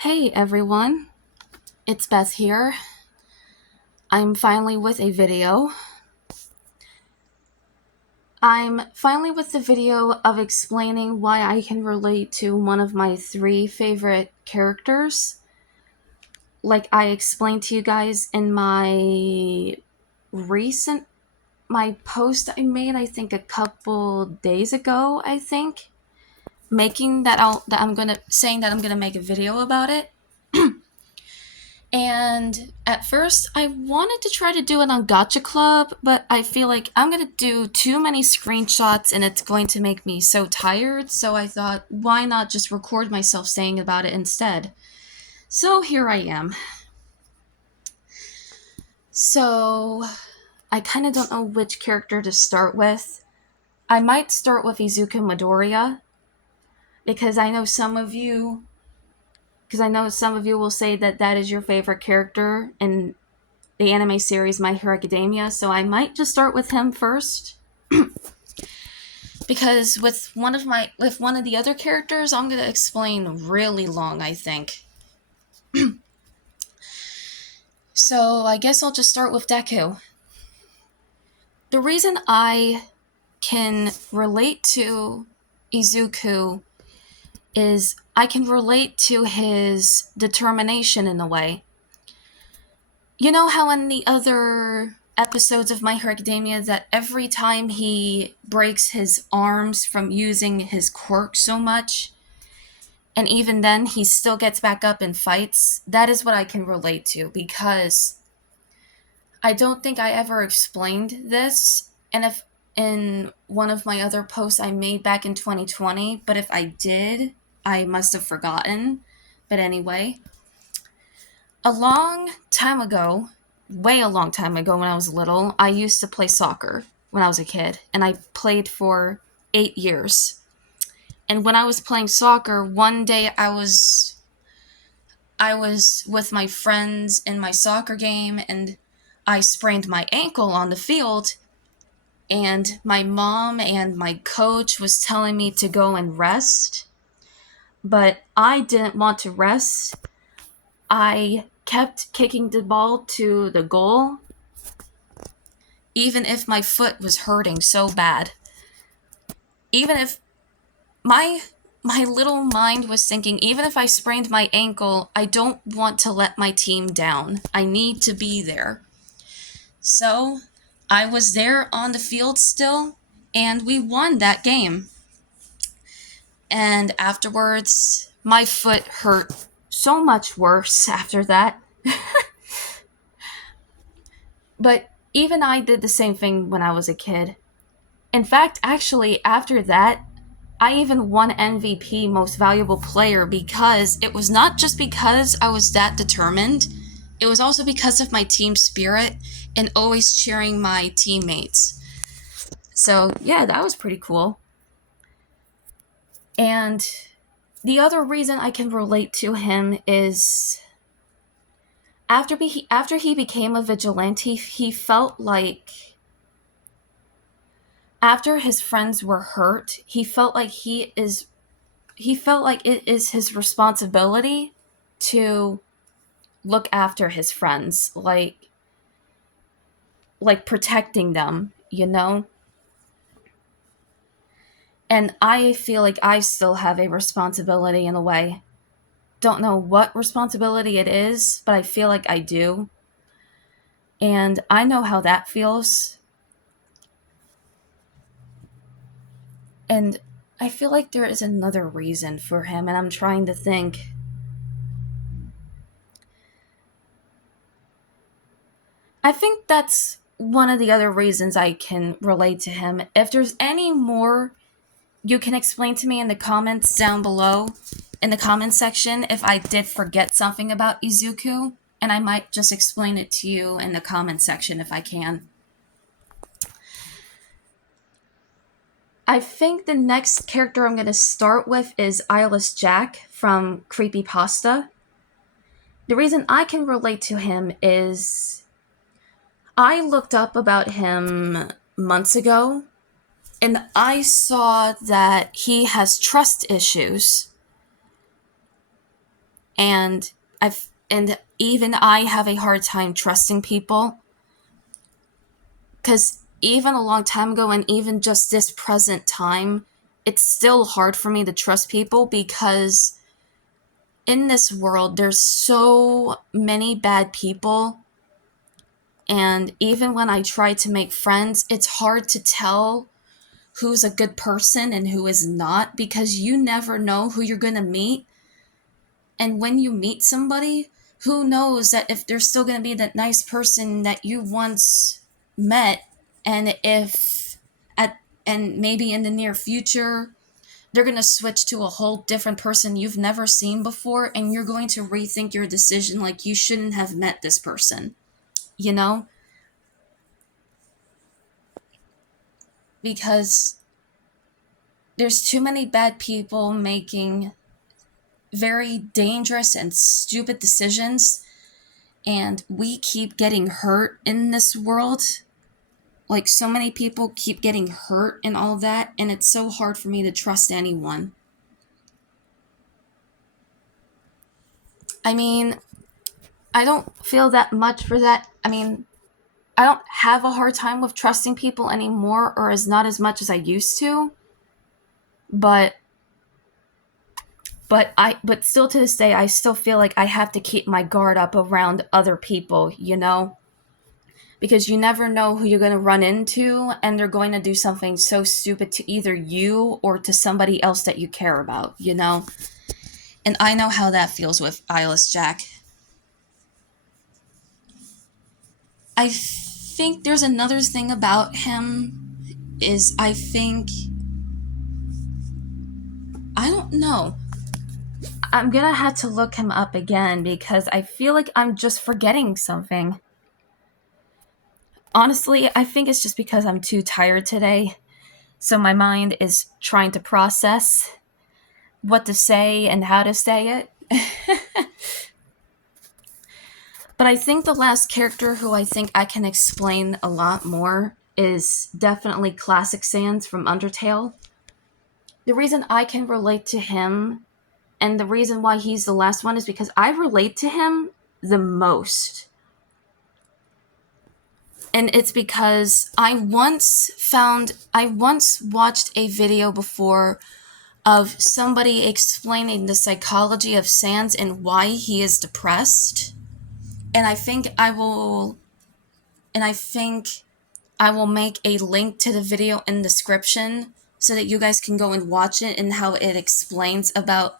Hey everyone, it's Beth here. I'm finally with a video. I'm finally with the video of explaining why I can relate to one of my three favorite characters. Like I explained to you guys in recent my post I made, I think a couple days ago, making that out that I'm gonna saying that I'm gonna make a video about it. And at first, I wanted to try to do it on Gotcha Club, but I feel like I'm going to do too many screenshots and it's going to make me so tired. So I thought, why not just record myself saying about it instead? So here I am. So I kind of don't know which character to start with. I might start with Izuku Midoriya because I know some of you will say that that is your favorite character and the anime series My Hero Academia, so I might just start with him first. Because with one of the other characters, I'm gonna explain really long, I think. So I guess I'll just start with Deku. The reason I can relate to Izuku is I can relate to his determination in a way. You know how in the other episodes of My Hero Academia that every time he breaks his arms from using his quirk so much, and even then he still gets back up and fights? That is what I can relate to, because I don't think I ever explained this, and if in one of my other posts I made back in 2020, but if I did, I must have forgotten. But anyway, a long time ago, way a long time ago when I was little, I used to play soccer when I was a kid, and I played for 8 years. And when I was playing soccer, one day I was with my friends in my soccer game, and I sprained my ankle on the field, and my mom and my coach was telling me to go and rest, but I didn't want to rest. I kept kicking the ball to the goal, even if my foot was hurting so bad. Even if my my little mind was thinking, even if I sprained my ankle, I don't want to let my team down. I need to be there. So I was there on the field still, and we won that game. And afterwards, my foot hurt so much worse after that. But even I did the same thing when I was a kid. In fact, actually, after that, I even won MVP Most Valuable Player, because it was not just because I was that determined, it was also because of my team spirit and always cheering my teammates. So, yeah, that was pretty cool. And the other reason I can relate to him is after he became a vigilante, he felt like after his friends were hurt, he felt like it is his responsibility to look after his friends, like protecting them, you know? And I feel like I still have a responsibility in a way. Don't know what responsibility it is, but I feel like I do. And I know how that feels. And I feel like there is another reason for him, and I'm trying to think. I think that's one of the other reasons I can relate to him. If there's any more you can explain to me in the comments down below, in the comments section, if I did forget something about Izuku, and I might just explain it to you in the comments section if I can. I think the next character I'm going to start with is Eyeless Jack from Creepypasta. The reason I can relate to him is I looked up about him months ago, and I saw that he has trust issues. And even I have a hard time trusting people, because even a long time ago and even just this present time, it's still hard for me to trust people, because in this world there's so many bad people. And even when I try to make friends, it's hard to tell who's a good person and who is not, because you never know who you're going to meet. And when you meet somebody, who knows that if they're still going to be that nice person that you once met, and if at and maybe in the near future they're going to switch to a whole different person you've never seen before, and you're going to rethink your decision, like you shouldn't have met this person, you know? Because there's too many bad people making very dangerous and stupid decisions, and we keep getting hurt in this world. Like, so many people keep getting hurt and all that, and it's so hard for me to trust anyone. I mean, I don't feel that much for that. I mean, I don't have a hard time with trusting people anymore, or as not as much as I used to. But but still to this day, I still feel like I have to keep my guard up around other people, you know? Because you never know who you're going to run into, and they're going to do something so stupid to either you or to somebody else that you care about, you know? And I know how that feels with Eyeless Jack. I think there's another thing about him is I don't know. I'm gonna have to look him up again, because I feel like I'm just forgetting something. Honestly, I think it's just because I'm too tired today. So my mind is trying to process what to say and how to say it. But I think the last character who I think I can explain a lot more is definitely Classic Sans from Undertale. The reason I can relate to him, and the reason why he's the last one, is because I relate to him the most. And it's because I once watched a video before of somebody explaining the psychology of Sans and why he is depressed. And I think I will make a link to the video in the description so that you guys can go and watch it, and how it explains about,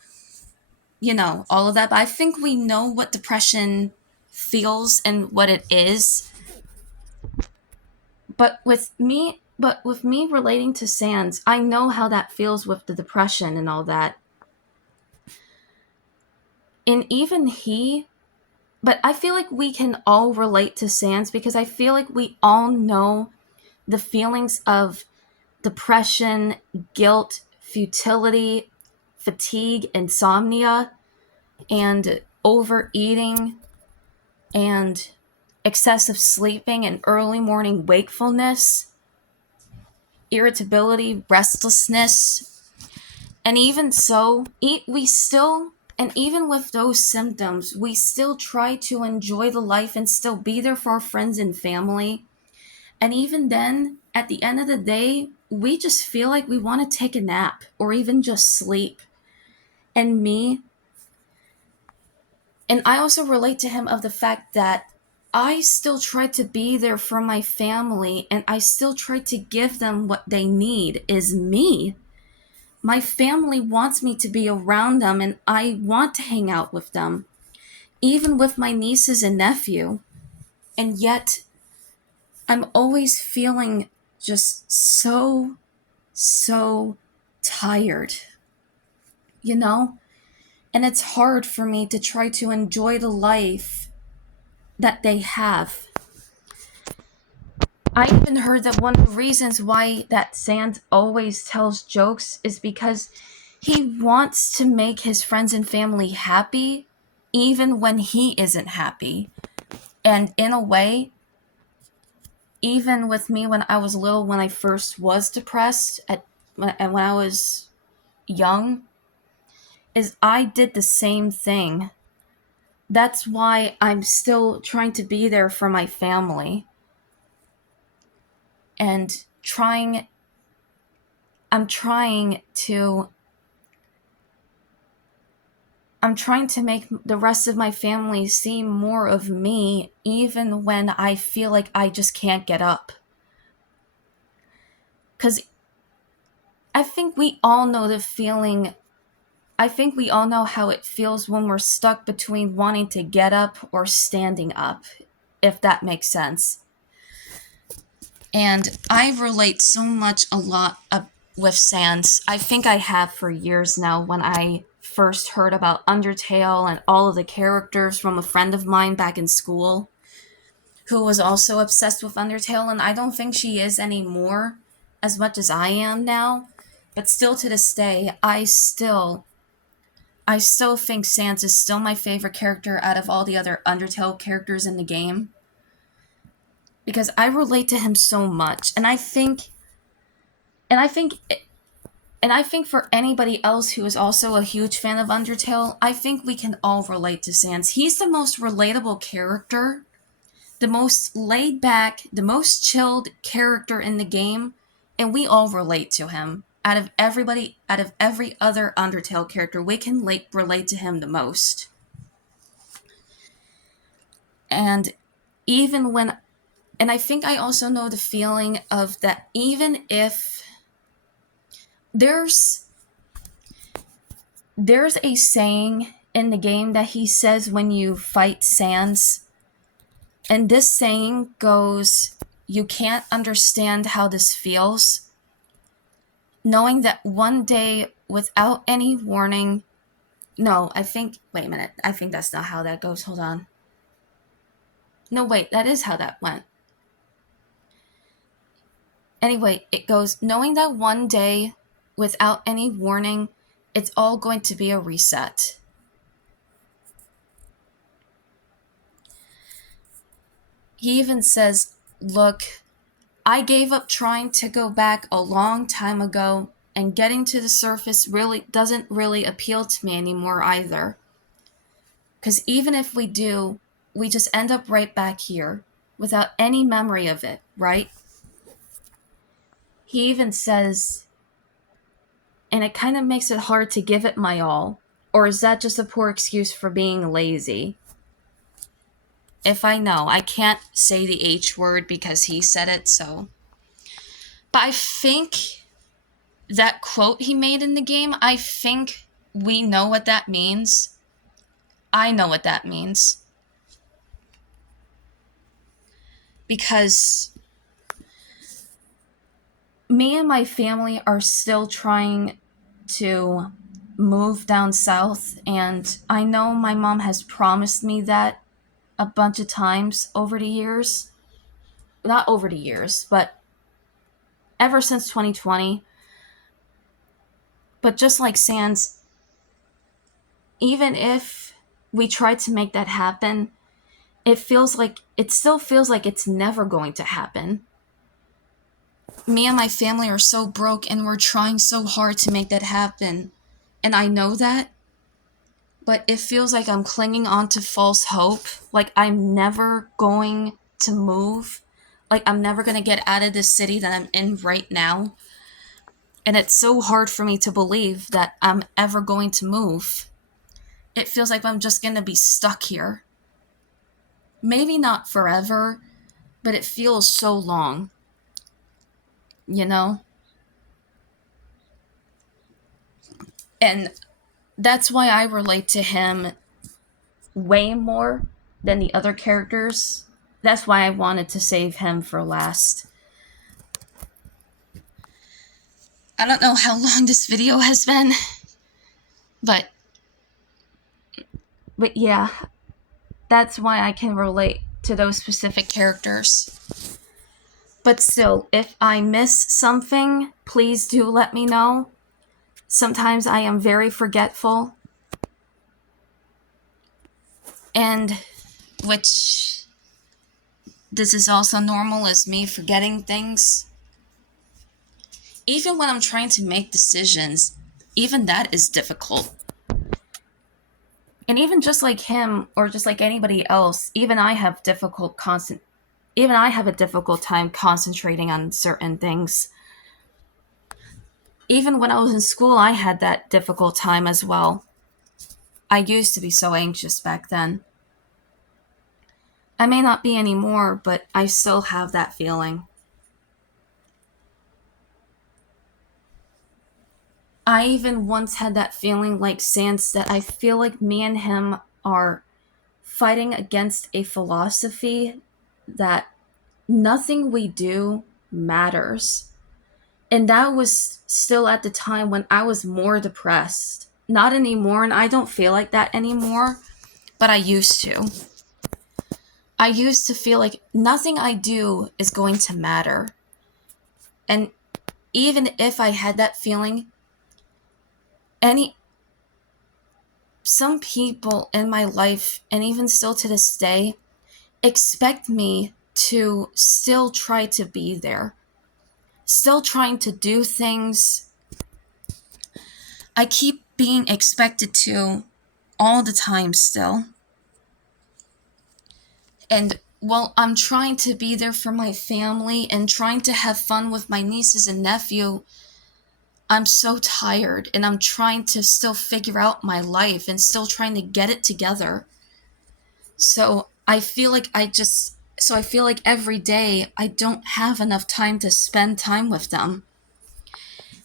all of that. But I think we know what depression feels and what it is. But with me relating to Sans, I know how that feels with the depression and all that. And even but I feel like we can all relate to Sans, because I feel like we all know the feelings of depression, guilt, futility, fatigue, insomnia, and overeating, and excessive sleeping, and early morning wakefulness, irritability, restlessness. And even so, and even with those symptoms, we still try to enjoy the life and still be there for our friends and family. And even then, at the end of the day, we just feel like we want to take a nap or even just sleep. And I also relate to him of the fact that I still try to be there for my family, and I still try to give them what they need, is me. My family wants me to be around them, and I want to hang out with them, even with my nieces and nephew. And yet, I'm always feeling just so, so tired, you know? And it's hard for me to try to enjoy the life that they have. I even heard that one of the reasons why that Sans always tells jokes is because he wants to make his friends and family happy, even when he isn't happy. And in a way, even with me when I was little, when I first was depressed, and when I was young, is I did the same thing. that's why I'm still trying to be there for my family and I'm trying to I'm trying to make the rest of my family see more of me even when I feel like I just can't get up. Cuz I think we all know the feeling. I think we all know how it feels when we're stuck between wanting to get up or standing up, if that makes sense. And I relate so much a lot with Sans. I think I have for years now when I first heard about Undertale and all of the characters from a friend of mine back in school who was also obsessed with Undertale, and I don't think she is anymore as much as I am now. But still to this day, I still think Sans is still my favorite character out of all the other Undertale characters in the game. Because I relate to him so much. And I think and I think for anybody else who is also a huge fan of Undertale, I think we can all relate to Sans. He's the most relatable character, the most laid back, the most chilled character in the game, and we all relate to him. Out of every other Undertale character, we can relate to him the most. And even when and I think I also know the feeling of that even if there's there's a saying in the game that he says when you fight Sans, and this saying goes, you can't understand how this feels, knowing that one day without any warning. No, wait a minute, I think that's not how that goes, hold on. No, wait, that is how that went. Anyway, it goes, knowing that one day, without any warning, it's all going to be a reset. He even says, look, I gave up trying to go back a long time ago, and getting to the surface really doesn't really appeal to me anymore either. Because even if we do, we just end up right back here, without any memory of it, right? He even says, and it kind of makes it hard to give it my all. Or is that just a poor excuse for being lazy? If I know, I can't say the H word because he said it, so. But I think that quote he made in the game, I think we know what that means. I know what that means. Because me and my family are still trying to move down south, and I know my mom has promised me that a bunch of times over the years. Not over the years, but ever since 2020. But just like Sans, even if we try to make that happen, it still feels like it's never going to happen. Me and my family are so broke and we're trying so hard to make that happen. And I know that, but it feels like I'm clinging on to false hope, like I'm never going to move, like I'm never going to get out of this city that I'm in right now. And it's so hard for me to believe that I'm ever going to move. It feels like I'm just going to be stuck here. Maybe not forever, but it feels so long. You know? And that's why I relate to him way more than the other characters. That's why I wanted to save him for last. I don't know how long this video has been, but yeah, that's why I can relate to those specific characters. But still, if I miss something, please do let me know. Sometimes I am very forgetful. And which this is also normal as me forgetting things. Even when I'm trying to make decisions, even that is difficult. And even just like him or just like anybody else, even I have a difficult time concentrating on certain things. Even when I was in school, I had that difficult time as well. I used to be so anxious back then. I may not be anymore, but I still have that feeling. I even once had that feeling like Sans that I feel like me and him are fighting against a philosophy that nothing we do matters. And that was still at the time when I was more depressed. Not anymore, and I don't feel like that anymore, but I used to. I used to feel like nothing I do is going to matter. And even if I had that feeling, any some people in my life, and even still to this day, expect me to still try to be there, still trying to do things. I keep being expected to all the time still. And while I'm trying to be there for my family and trying to have fun with my nieces and nephew, I'm so tired and I'm trying to still figure out my life and still trying to get it together. So I feel like every day I don't have enough time to spend time with them.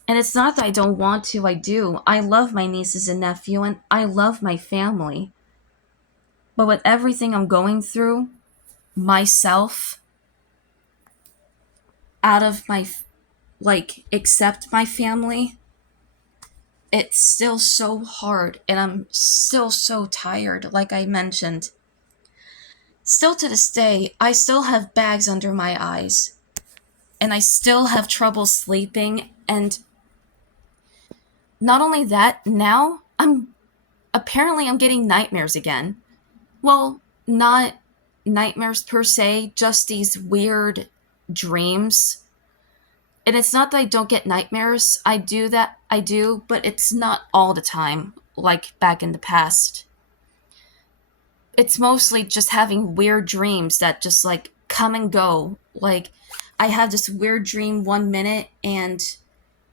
And it's not that I don't want to, I do. I love my nieces and nephew and I love my family. But with everything I'm going through, myself, out of my, except my family, it's still so hard and I'm still so tired, like I mentioned. Still to this day, I still have bags under my eyes and I still have trouble sleeping. And not only that, now I'm getting nightmares again. Well, not nightmares per se, just these weird dreams. And it's not that I don't get nightmares. I do, but it's not all the time, like back in the past. It's mostly just having weird dreams that just like come and go. Like, I have this weird dream 1 minute, and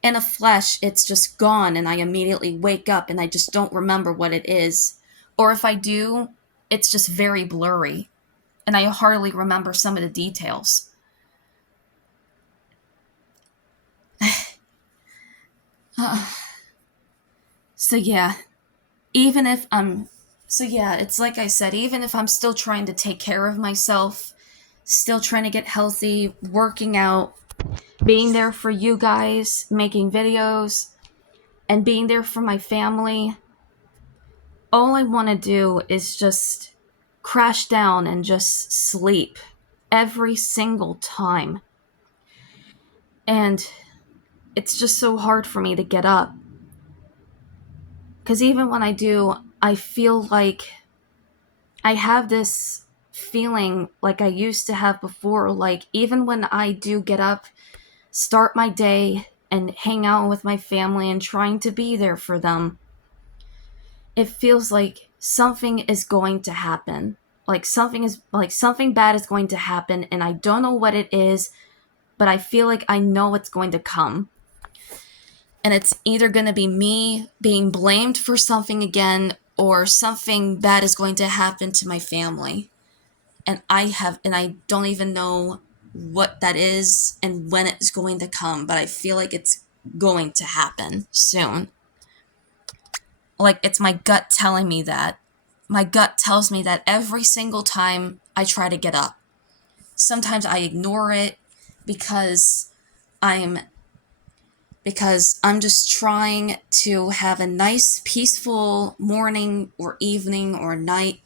in a flash, it's just gone, and I immediately wake up and I just don't remember what it is. Or if I do, it's just very blurry, and I hardly remember some of the details. So yeah, even if I'm so yeah, it's like I said, even if I'm still trying to take care of myself, still trying to get healthy, working out, being there for you guys, making videos, and being there for my family, all I want to do is just crash down and just sleep every single time. And it's just so hard for me to get up. Because even when I do, I feel like I have this feeling like I used to have before. Like, even when I do get up, start my day, and hang out with my family and trying to be there for them, it feels like something is going to happen. Like something bad is going to happen, and I don't know what it is, but I feel like I know it's going to come. And it's either going to be me being blamed for something again, or something bad is going to happen to my family. And I don't even know what that is and when it's going to come, but I feel like it's going to happen soon. Like, it's my gut telling me that. My gut tells me that every single time I try to get up. Sometimes I ignore it because I'm I'm just trying to have a nice peaceful morning or evening or night.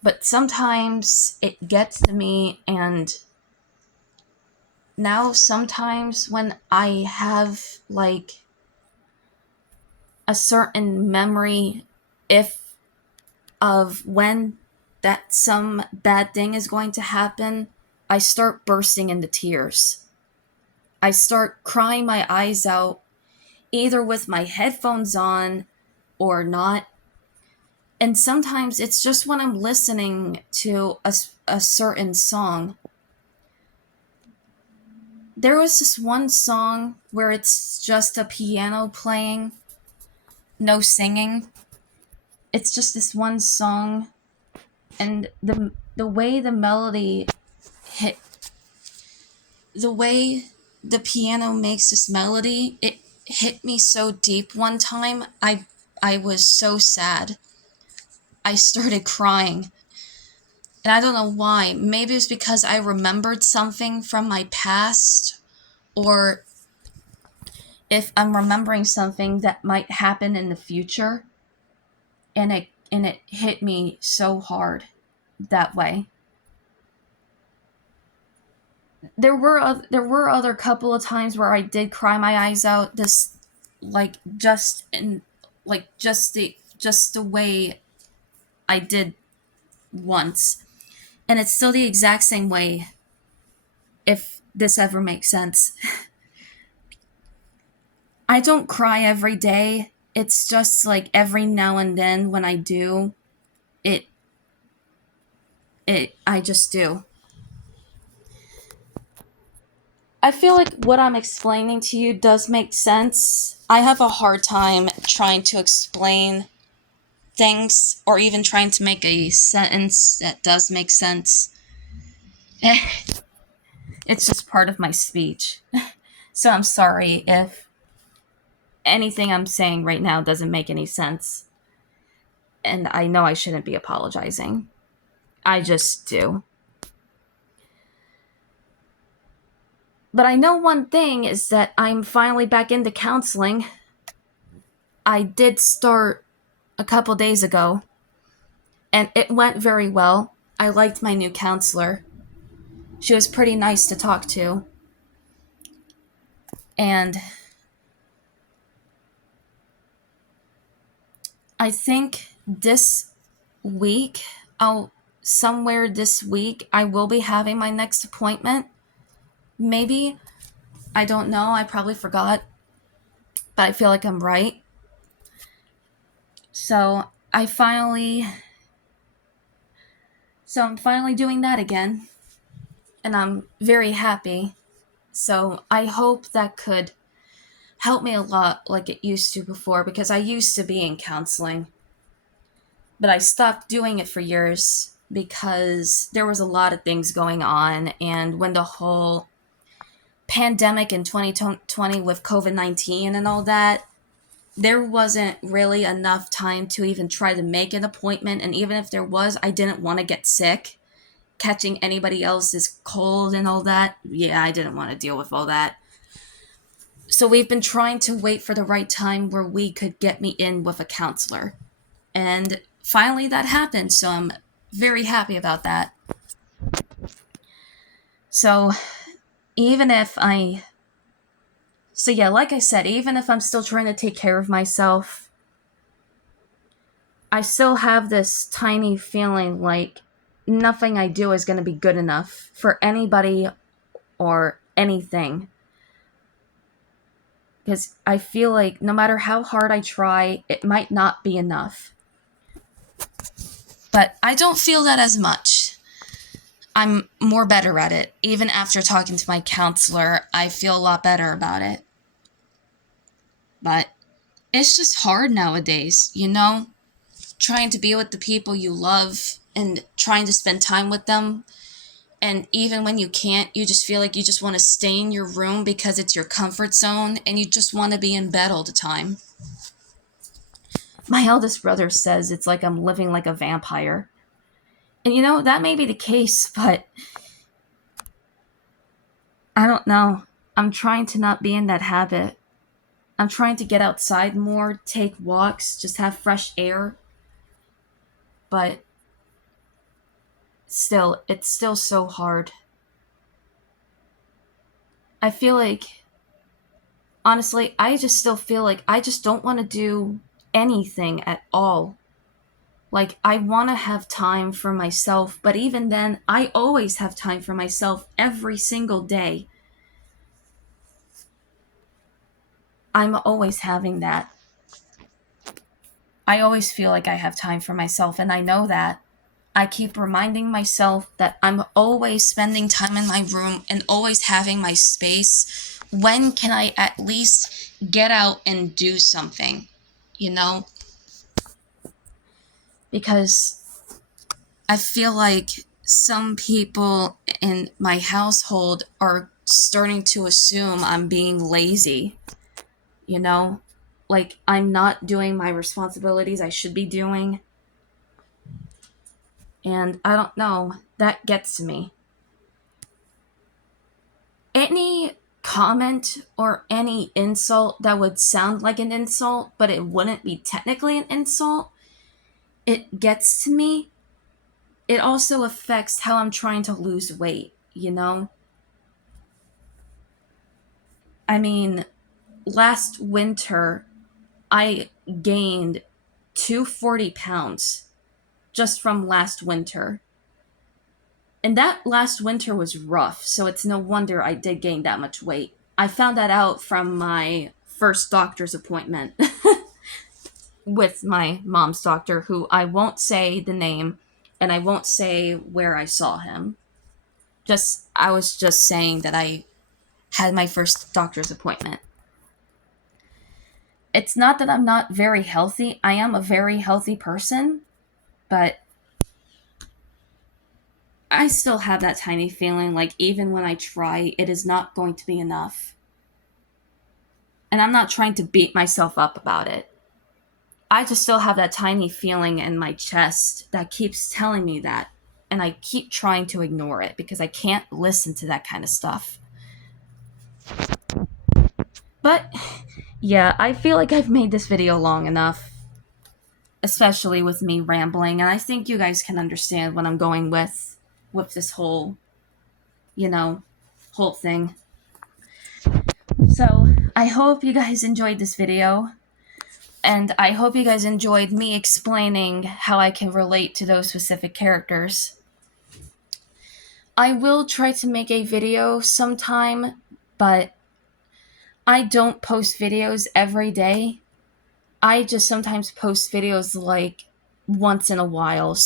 But sometimes it gets to me, and now sometimes when I have like a certain memory, if of when that some bad thing is going to happen, I start bursting into tears. I start crying my eyes out, either with my headphones on or not. And sometimes it's just when I'm listening to a certain song. There was this one song where it's just a piano playing, no singing. It's just this one song, and the way the melody hit, the way the piano makes this melody, it hit me so deep one time. I was so sad. I started crying. And I don't know why. Maybe it's because I remembered something from my past, or if I'm remembering something that might happen in the future, and it hit me so hard that way. There were other couple of times where I did cry my eyes out. This, like, just the way I did once, and it's still the exact same way. If this ever makes sense, I don't cry every day. It's just like every now and then when I do, it I just do. I feel like what I'm explaining to you does make sense. I have a hard time trying to explain things, or even trying to make a sentence that does make sense. It's just part of my speech. So I'm sorry if anything I'm saying right now doesn't make any sense. And I know I shouldn't be apologizing. I just do. But I know one thing is that I'm finally back into counseling. I did start a couple days ago, and it went very well. I liked my new counselor. She was pretty nice to talk to. And I think week, somewhere this week, I will be having my next appointment. Maybe. I don't know. I probably forgot. But I feel like I'm right. So I'm finally doing that again. And I'm very happy. So I hope that could help me a lot like it used to before, because I used to be in counseling. But I stopped doing it for years because there was a lot of things going on. And when the whole pandemic in 2020 with COVID-19 and all that, there wasn't really enough time to even try to make an appointment. And even if there was, I didn't want to get sick, catching anybody else's cold and all that. Yeah, I didn't want to deal with all that. So we've been trying to wait for the right time where we could get me in with a counselor. And finally that happened, so I'm very happy about that. So even if I... So yeah, like I said, even if I'm still trying to take care of myself, I still have this tiny feeling like nothing I do is going to be good enough for anybody or anything. Because I feel like no matter how hard I try, it might not be enough. But I don't feel that as much. I'm more better at it. Even after talking to my counselor, I feel a lot better about it. But it's just hard nowadays, you know? Trying to be with the people you love and trying to spend time with them. And even when you can't, you just feel like you just want to stay in your room because it's your comfort zone and you just want to be in bed all the time. My eldest brother says it's like I'm living like a vampire. And you know, that may be the case, but I don't know. I'm trying to not be in that habit. I'm trying to get outside more, take walks, just have fresh air. But still, it's still so hard. I feel like, honestly, I just still feel like I just don't want to do anything at all. Like, I want to have time for myself, but even then, I always have time for myself every single day. I'm always having that. I always feel like I have time for myself, and I know that. I keep reminding myself that I'm always spending time in my room and always having my space. When can I at least get out and do something? You know? Because I feel like some people in my household are starting to assume I'm being lazy, you know? Like I'm not doing my responsibilities I should be doing. And I don't know, that gets to me. Any comment or any insult that would sound like an insult, but it wouldn't be technically an insult, it gets to me. It also affects how I'm trying to lose weight, you know? I mean, last winter, I gained 240 pounds just from last winter. And that last winter was rough, so it's no wonder I did gain that much weight. I found that out from my first doctor's appointment with my mom's doctor, who I won't say the name and I won't say where I saw him. I was just saying that I had my first doctor's appointment. It's not that I'm not very healthy. I am a very healthy person, but I still have that tiny feeling like even when I try, it is not going to be enough. And I'm not trying to beat myself up about it. I just still have that tiny feeling in my chest that keeps telling me that. And I keep trying to ignore it because I can't listen to that kind of stuff. But yeah, I feel like I've made this video long enough, especially with me rambling, and I think you guys can understand what I'm going with this whole, you know, whole thing. So, I hope you guys enjoyed this video, and I hope you guys enjoyed me explaining how I can relate to those specific characters. I will try to make a video sometime, but I don't post videos every day. I just sometimes post videos like once in a while,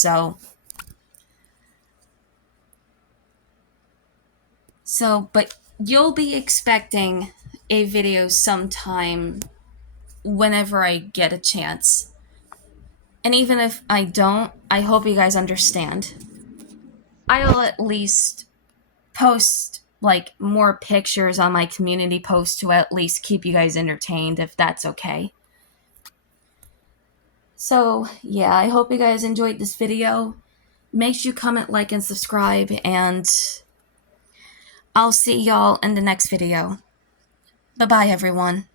but you'll be expecting a video sometime whenever I get a chance. And even if I don't, I hope you guys understand. I'll at least post like more pictures on my community post to at least keep you guys entertained, if that's okay. So yeah, I hope you guys enjoyed this video. Make sure you comment, like, and subscribe, and I'll see y'all in the next video. Bye-bye, everyone.